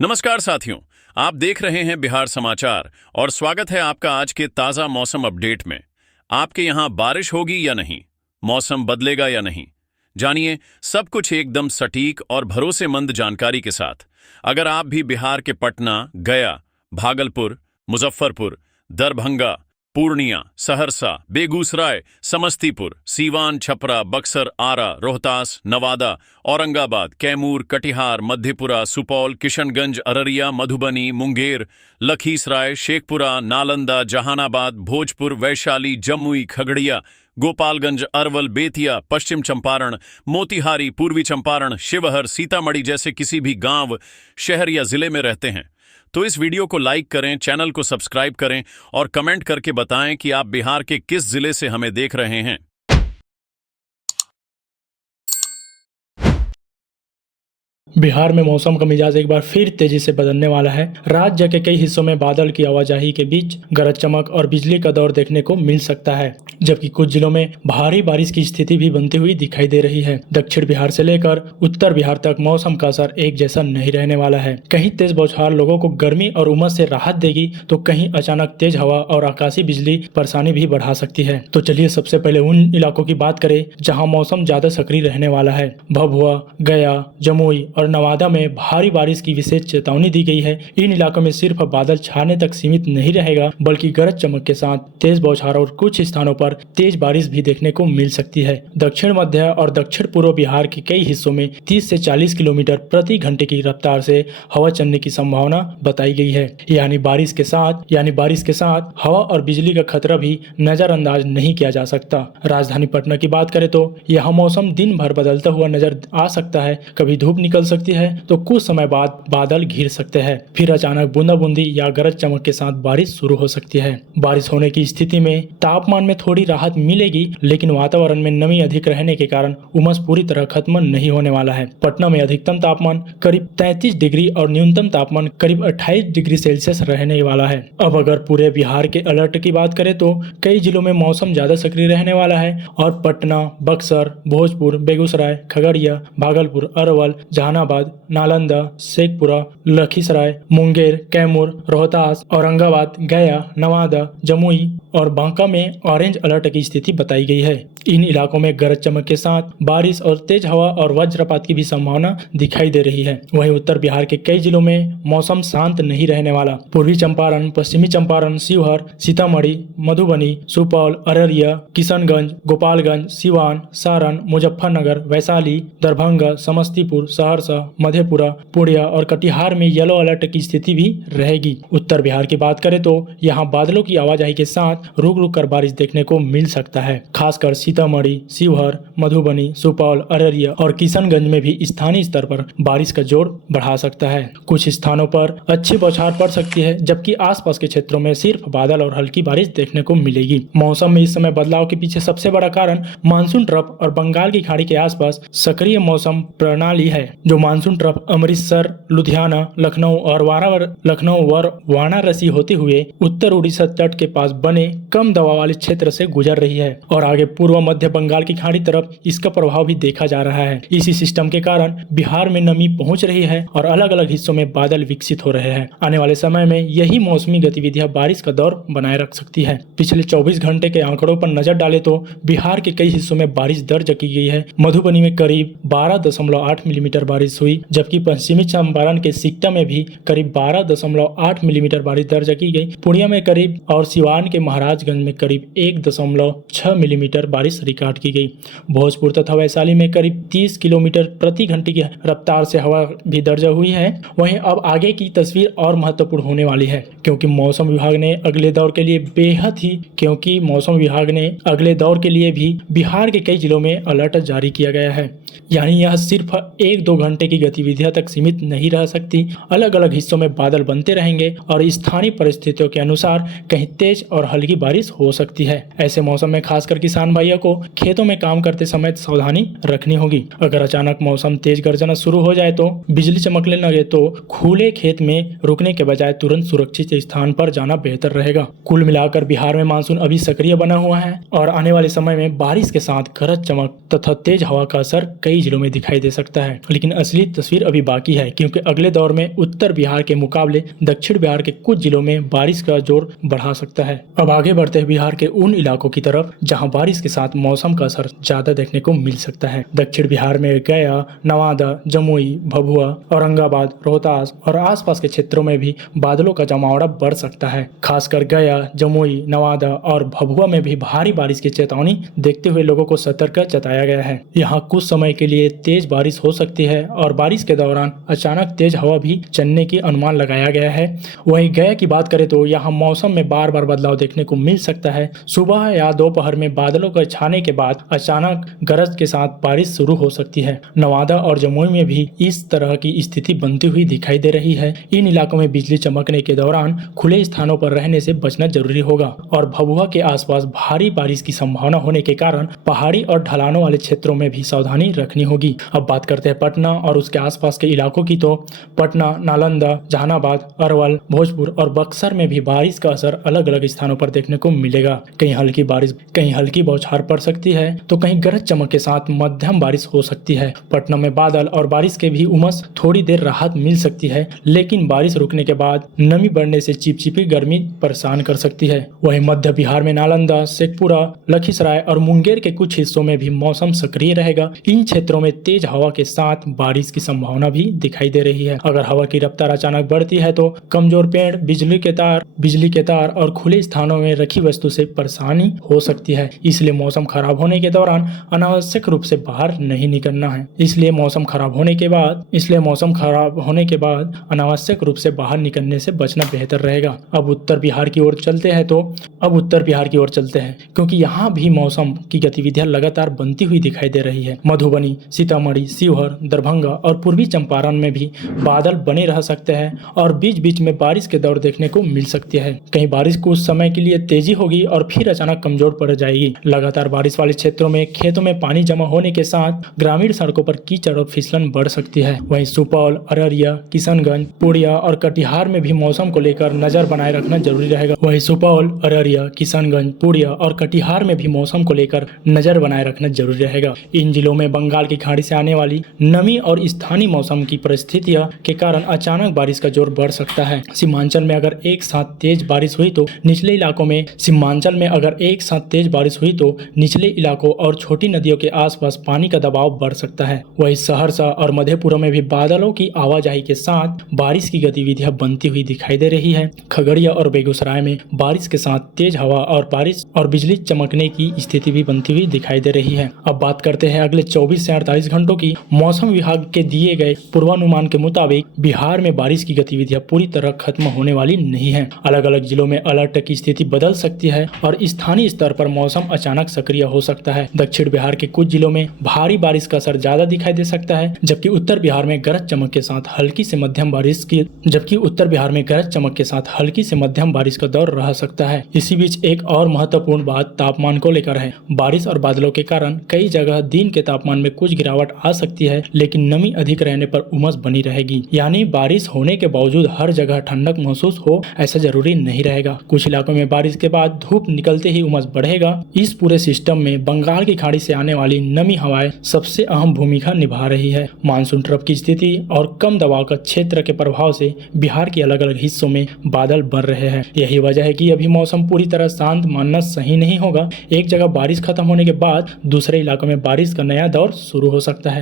नमस्कार साथियों, आप देख रहे हैं बिहार समाचार और स्वागत है आपका आज के ताज़ा मौसम अपडेट में। आपके यहाँ बारिश होगी या नहीं, मौसम बदलेगा या नहीं, जानिए सब कुछ एकदम सटीक और भरोसेमंद जानकारी के साथ। अगर आप भी बिहार के पटना, गया, भागलपुर, मुजफ्फरपुर, दरभंगा, पूर्णिया, सहरसा, बेगूसराय, समस्तीपुर, सीवान, छपरा, बक्सर, आरा, रोहतास, नवादा, औरंगाबाद, कैमूर, कटिहार, मधेपुरा, सुपौल, किशनगंज, अररिया, मधुबनी, मुंगेर, लखीसराय, शेखपुरा, नालंदा, जहानाबाद, भोजपुर, वैशाली, जमुई, खगड़िया, गोपालगंज, अरवल, बेतिया, पश्चिम चंपारण, मोतिहारी, पूर्वी चंपारण, शिवहर, सीतामढ़ी जैसे किसी भी गांव, शहर या जिले में रहते हैं तो इस वीडियो को लाइक करें, चैनल को सब्सक्राइब करें और कमेंट करके बताएं कि आप बिहार के किस जिले से हमें देख रहे हैं। बिहार में मौसम का मिजाज एक बार फिर तेजी से बदलने वाला है। राज्य के कई हिस्सों में बादल की आवाजाही के बीच गरज चमक और बिजली का दौर देखने को मिल सकता है, जबकि कुछ जिलों में भारी बारिश की स्थिति भी बनती हुई दिखाई दे रही है। दक्षिण बिहार से लेकर उत्तर बिहार तक मौसम का असर एक जैसा नहीं रहने वाला है। कहीं तेज बौछार लोगों को गर्मी और उमस से राहत देगी, तो कहीं अचानक तेज हवा और आकाशीय बिजली परेशानी भी बढ़ा सकती है। तो चलिए सबसे पहले उन इलाकों की बात करें जहाँ मौसम ज्यादा सक्रिय रहने वाला है। भभुआ, गया, जमुई और नवादा में भारी बारिश की विशेष चेतावनी दी गई है। इन इलाकों में सिर्फ बादल छाने तक सीमित नहीं रहेगा, बल्कि गरज चमक के साथ तेज बौछार और कुछ स्थानों पर तेज बारिश भी देखने को मिल सकती है। दक्षिण मध्य और दक्षिण पूर्व बिहार के कई हिस्सों में 30 से 40 किलोमीटर प्रति घंटे की रफ्तार से हवा चलने की संभावना बताई गई है। यानी बारिश के साथ हवा और बिजली का खतरा भी नजरअंदाज नहीं किया जा सकता। राजधानी पटना की बात करें तो यहाँ मौसम दिन भर बदलता हुआ नजर आ सकता है। कभी धूप निकल सकती है तो कुछ समय बाद बादल घिर सकते हैं, फिर अचानक बूंदाबूंदी या गरज चमक के साथ बारिश शुरू हो सकती है। बारिश होने की स्थिति में तापमान में थोड़ी राहत मिलेगी, लेकिन वातावरण में नमी अधिक रहने के कारण उमस पूरी तरह खत्म नहीं होने वाला है। पटना में अधिकतम तापमान करीब 33 डिग्री और न्यूनतम तापमान करीब 28 डिग्री सेल्सियस रहने वाला है। अब अगर पूरे बिहार के अलर्ट की बात करें तो कई जिलों में मौसम ज्यादा सक्रिय रहने वाला है और पटना, बक्सर, भोजपुर, बेगूसराय, खगड़िया, भागलपुर, अरवल, जहानाबाद, नालंदा, शेखपुरा, लखीसराय, मुंगेर, कैमूर, रोहतास, औरंगाबाद, गया, नवादा, जमुई और बांका में ऑरेंज अलर्ट की स्थिति बताई गई है। इन इलाकों में गरज चमक के साथ बारिश और तेज हवा और वज्रपात की भी संभावना दिखाई दे रही है। वहीं उत्तर बिहार के कई जिलों में मौसम शांत नहीं रहने वाला। पूर्वी चंपारण, पश्चिमी चंपारण, शिवहर, सीतामढ़ी, मधुबनी, सुपौल, अररिया, किशनगंज, गोपालगंज, सीवान, सारण, मुजफ्फरनगर, वैशाली, दरभंगा, समस्तीपुर, सहरसा, मधेपुरा, पूर्णिया और कटिहार में येलो अलर्ट की स्थिति भी रहेगी। उत्तर बिहार की बात करें तो यहाँ बादलों की आवाजाही के साथ रुक रुक कर बारिश देखने को मिल सकता है। खासकर सीतामढ़ी, शिवहर, मधुबनी, सुपौल, अररिया और किशनगंज में भी स्थानीय स्तर पर बारिश का जोर बढ़ा सकता है। कुछ स्थानों पर अच्छी बौछार पड़ सकती है, जबकि आसपास के क्षेत्रों में सिर्फ बादल और हल्की बारिश देखने को मिलेगी। मौसम में इस समय बदलाव के पीछे सबसे बड़ा कारण मानसून ट्रफ और बंगाल की खाड़ी के आसपास सक्रिय मौसम प्रणाली है। जो मानसून ट्रफ अमृतसर, लुधियाना, लखनऊ और वाराणसी होते हुए उत्तर उड़ीसा तट के पास बने कम दबाव वाले क्षेत्र से गुजर रही है और आगे पूर्व मध्य बंगाल की खाड़ी तरफ इसका प्रभाव भी देखा जा रहा है। इसी सिस्टम के कारण बिहार में नमी पहुंच रही है और अलग अलग हिस्सों में बादल विकसित हो रहे हैं। आने वाले समय में यही मौसमी गतिविधियां बारिश का दौर बनाए रख सकती है। पिछले 24 घंटे के आंकड़ों पर नजर डाले तो बिहार के कई हिस्सों में बारिश दर्ज की गई है। मधुबनी में करीब 12.8 मिलीमीटर बारिश हुई, जबकि पश्चिमी चंपारण के सिकटा में भी करीब 12.8 मिलीमीटर बारिश दर्ज की गई। पूर्णिया में करीब और सिवान के महाराजगंज में करीब 1.6 मिलीमीटर बारिश रिकॉर्ड की गई। भोजपुर तथा वैशाली में करीब 30 किलोमीटर प्रति घंटे की रफ्तार से हवा भी दर्ज हुई है। वहीं अब आगे की तस्वीर और महत्वपूर्ण होने वाली है, क्योंकि मौसम विभाग ने अगले दौर के लिए भी बिहार के कई जिलों में अलर्ट जारी किया गया है। यानी यह सिर्फ 1-2 घंटे की गतिविधियां तक सीमित नहीं रह सकती। अलग अलग हिस्सों में बादल बनते रहेंगे और स्थानीय परिस्थितियों के अनुसार कहीं तेज और हल्की बारिश हो सकती है। ऐसे मौसम में खासकर किसान भाइयों को खेतों में काम करते समय सावधानी रखनी होगी। अगर अचानक मौसम तेज गर्जना शुरू हो जाए तो बिजली चमकने लगे तो खुले खेत में रुकने के बजाय तुरंत सुरक्षित स्थान पर जाना बेहतर रहेगा। कुल मिलाकर बिहार में मानसून अभी सक्रिय बना हुआ है और आने वाले समय में बारिश के साथ गरज चमक तथा तेज हवा का असर कई जिलों में दिखाई दे सकता है। लेकिन असली तस्वीर अभी बाकी है, क्योंकि अगले दौर में उत्तर बिहार के मुकाबले दक्षिण बिहार के कुछ जिलों में बारिश का जोर बढ़ा सकता है। अब आगे बढ़ते हैं बिहार के उन इलाकों की तरफ जहां बारिश के साथ मौसम का असर ज्यादा देखने को मिल सकता है। दक्षिण बिहार में गया, नवादा, जमुई, भभुआ, औरंगाबाद, रोहतास और आसपास के क्षेत्रों में भी बादलों का जमावड़ा बढ़ सकता है। खासकर गया, जमुई, नवादा और भभुआ में भी भारी बारिश की चेतावनी देखते हुए लोगों को सतर्क जताया गया है। यहाँ कुछ समय के लिए तेज बारिश हो सकती है और बारिश के दौरान अचानक तेज हवा भी चलने की अनुमान लगाया गया है। वहीं गया की बात करें तो यहाँ मौसम में बार बार बदलाव देखने को मिल सकता है। सुबह या दोपहर में बादलों के छाने के बाद अचानक गरज के साथ बारिश शुरू हो सकती है। नवादा और जमुई में भी इस तरह की स्थिति बनती हुई दिखाई दे रही है। इन इलाकों में बिजली चमकने के दौरान खुले स्थानों पर रहने से बचना जरूरी होगा और भभुआ के आसपास भारी बारिश की संभावना होने के कारण पहाड़ी और ढलानों वाले क्षेत्रों में भी सावधानी रखनी होगी। अब बात करते हैं पटना और उसके आसपास के इलाकों की, तो पटना, नालंदा, जहानाबाद, अरवल, भोजपुर और बक्सर में भी बारिश का असर अलग अलग स्थानों पर देखने को मिलेगा। कहीं हल्की बारिश, कहीं हल्की बौछार पड़ सकती है तो कहीं गरज चमक के साथ मध्यम बारिश हो सकती है। पटना में बादल और बारिश के भी उमस थोड़ी देर राहत मिल सकती है, लेकिन बारिश रुकने के बाद नमी बढ़ने से चिपचिपी गर्मी परेशान कर सकती है। वहीं मध्य बिहार में नालंदा, शेखपुरा, लखीसराय और मुंगेर के कुछ हिस्सों में भी मौसम सक्रिय रहेगा। इन क्षेत्रों में तेज हवा के साथ बारिश की संभावना भी दिखाई दे रही है। अगर हवा की रफ्तार अचानक बढ़ती है तो कमजोर पेड़, बिजली के तार और खुले स्थानों में रखी वस्तु से परेशानी हो सकती है। इसलिए मौसम खराब होने के दौरान अनावश्यक रूप से बाहर नहीं निकलना है। इसलिए मौसम खराब होने के बाद अनावश्यक रूप से बाहर निकलने से बचना बेहतर रहेगा। अब उत्तर बिहार की ओर चलते हैं क्योंकि यहाँ भी मौसम की गतिविधियां लगातार बनती हुई दिखाई दे रही है। मधुबनी, सीतामढ़ी, शिवहर, दरभंगा और पूर्वी चंपारण में भी बादल बने रह सकते हैं और बीच बीच में बारिश के दौर देखने को मिल सकती है। कहीं बारिश कुछ समय के लिए तेजी होगी और फिर अचानक कमजोर पड़ जाएगी। लगातार बारिश वाले क्षेत्रों में खेतों में पानी जमा होने के साथ ग्रामीण सड़कों पर कीचड़ और फिसलन बढ़ सकती है। वहीं सुपौल, अररिया, किशनगंज, पूर्णिया और कटिहार में भी मौसम को लेकर नजर बनाए रखना जरूरी रहेगा। इन जिलों में बंगाल की खाड़ी से आने वाली नमी और स्थानीय मौसम की परिस्थितियों के कारण अचानक बारिश का जोर बढ़ सकता है। सीमांचल में अगर एक साथ तेज बारिश हुई तो निचले इलाकों और छोटी नदियों के आसपास पानी का दबाव बढ़ सकता है। वहीं सहरसा और मधेपुरा में भी बादलों की आवाजाही के साथ बारिश की गतिविधियां बनती हुई दिखाई दे रही है। खगड़िया और बेगूसराय में बारिश के साथ तेज हवा और बारिश और बिजली चमकने की स्थिति भी बनती हुई दिखाई दे रही है। अब बात करते हैं अगले 24 से 48 घंटों की। मौसम विभाग के दिए गए पूर्वानुमान के मुताबिक बिहार में बारिश की गतिविधियां पूरी तरह खत्म होने वाली नहीं है। अलग अलग जिलों में अलर्ट की स्थिति बदल सकती है और स्थानीय स्तर पर मौसम अचानक सक्रिय हो सकता है। दक्षिण बिहार के कुछ जिलों में भारी बारिश का असर ज्यादा दिखाई दे सकता है, जबकि उत्तर बिहार में गरज चमक के साथ हल्की से मध्यम बारिश का दौर रह सकता है। इसी बीच एक और महत्वपूर्ण बात तापमान को लेकर है। बारिश और बादलों के कारण कई जगह दिन के तापमान में कुछ गिरावट आ सकती है, लेकिन नमी अधिक रहने पर उमस बनी रहेगी। यानी बारिश होने के बावजूद हर जगह ठंडक महसूस हो ऐसा जरूरी नहीं रहेगा। कुछ इलाकों में बारिश के बाद धूप निकलते ही उमस बढ़ेगा। इस पूरे सिस्टम में बंगाल की खाड़ी से आने वाली नमी हवाएं सबसे अहम भूमिका निभा रही है। मानसून ट्रफ की स्थिति और कम दबाव का क्षेत्र के प्रभाव से बिहार के अलग अलग हिस्सों में बादल बन रहे हैं। यही वजह है कि अभी मौसम पूरी तरह शांत मानना सही नहीं होगा। एक जगह बारिश खत्म होने के बाद दूसरे इलाकों में बारिश का नया दौर शुरू हो सकता है।